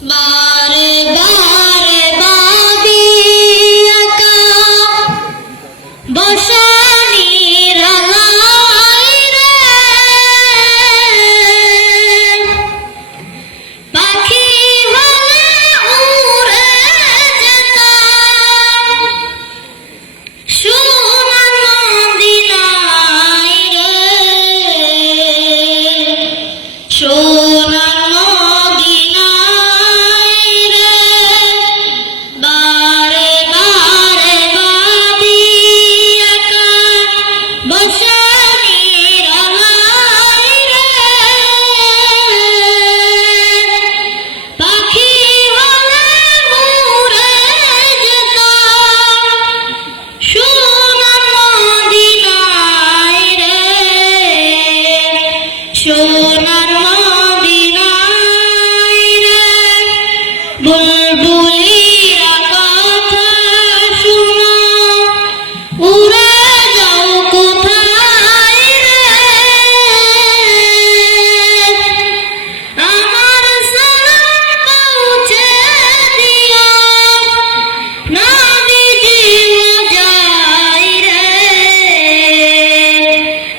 বারে বারে বাবি একা বসানি রাঙাই রে পাখি হলে উড়ে যেতাম সোনার মদিনায় রে সোনার সোনার মদিনায় রে বুলবুলিরা কথা শুনো উড়ে যাও কোথায় রে আমার সালাম পৌঁছে দিও নবীজি যায় রে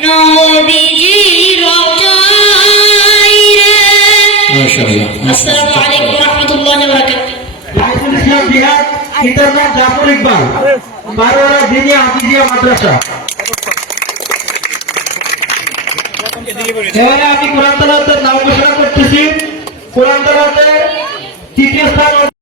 নবীজি আসসালামু আলাইকুম ওয়া রাহমাতুল্লাহি ওয়া বারাকাতুহু। লাইসেন্স ইসলাম জিহাদ ইন্টারনেট জাফর ইকবাল বারোয়ারা দিনিয়া হাফিজিয়া মাদ্রাসা। এবারে আমি কোরআন তেলাওয়াতের নাম ঘোষণা করতেছি। কোরআন তেলাওয়াতের তৃতীয় স্থান